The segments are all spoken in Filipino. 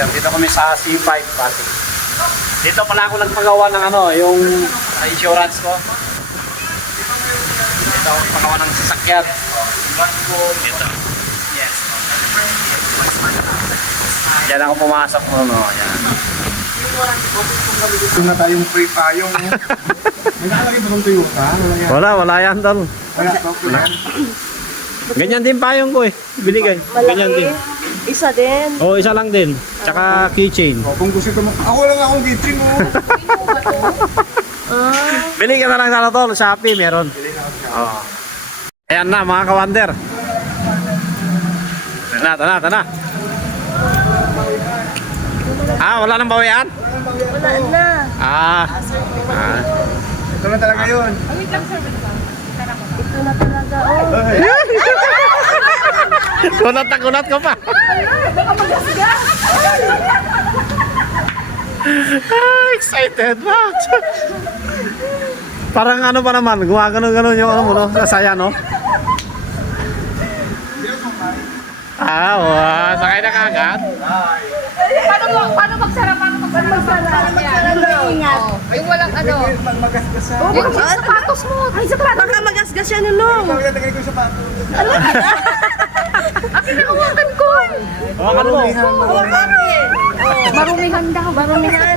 Commander. Dito kami sa C5 Pasig. Dito pala ako nagpagawa ng ano, yung insurance ko. Dito ako nagpagawa ng sasakyan. Dito. Yes. Diyan ako pumasok mo, no? Yan. Ito na tayong free payong. May nakalagay ba kung tuyo ka? Wala yan dal. Wala, okay yan. Ganyan din payong ko eh. Binigay. Ganyan din. Isa din. Oo, isa lang din. Tsaka keychain. O, kung gusto mo, ako lang akong kitchen mo. Bili ka na lang sana tol. Shopee meron. Oo. Ayan na mga kawander. Tana. Wala nang bawian? Wala na. Ito na talaga yun. Ito na talaga. Oh. Kunat na kunat ko pa. Excited ba? Parang ano pa naman, gumagano-gano yung ano mo, no? Sasaya, no? Sakay na kagad. Paano magsara? Paano Ingat. Yung walang ano. Magasgasan. Oh, baka sapatos mo. Ay, sapatos. Baka magasgas yan, Nulong. Maglalagay ko yung sapatos. Akin na hawakan ko. Marumihan. Marumihan daw. Marumihan.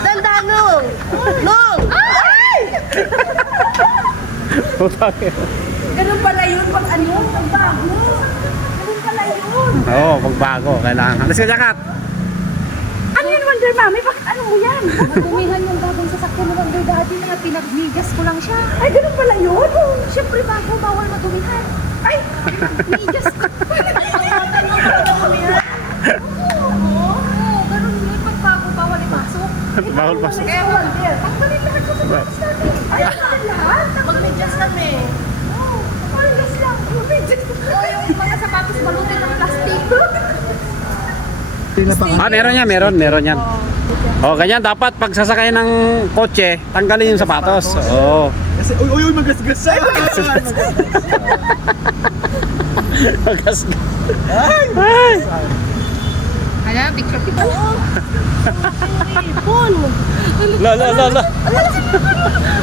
Dandan, Nung. Nung. Ganun pala yun pag ano, pag bago. Ganun pala yun. Oo, pagbago. Kailangan. Alis ka, Jakat. Ano yun, Wonder Mami? Bakit ano mo yan? Marumihan yung bagong sasakyan ng Wonder Daddy na pinagmigas ko lang siya. Ay, ganun pala yun? Siyempre bago, bawal matumihan. Ay, Migas ko. Oo, ganun yun. Pag bago, bawal ipasok. Bawal pa. Kaya Wonder, tanggalin lahat ko sa batas natin. ay, lahat. Magmigas kami. Oo, magmigas lang. Magmigas. Oo, yung mga sapatos malutin ng plastic. Meron yan. Oh, ganyan dapat pag sasakay ng kotse, tanggalin yung sapatos. Oo. Kasi, uy, magasgasan. Magas. Ay! Ayan, picture. Ipon. La.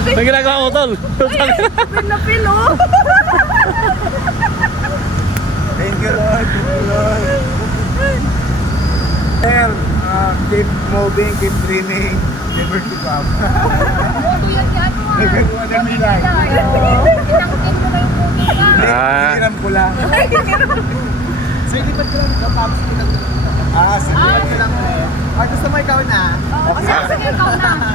May ginagawa mo, tol. Pinapil, oh. Thank you, Lord. Sir, keep moving, keep dreaming, never give up. Kuya, yan mo. Nagagawa ng milay. Inangkin mo na yung movie ka. Hiram ko lang. Sir, lipat ko lang. Tapos kita. Sige, lipat ko lang. Gusto mo ikaw na? Sige, ikaw na.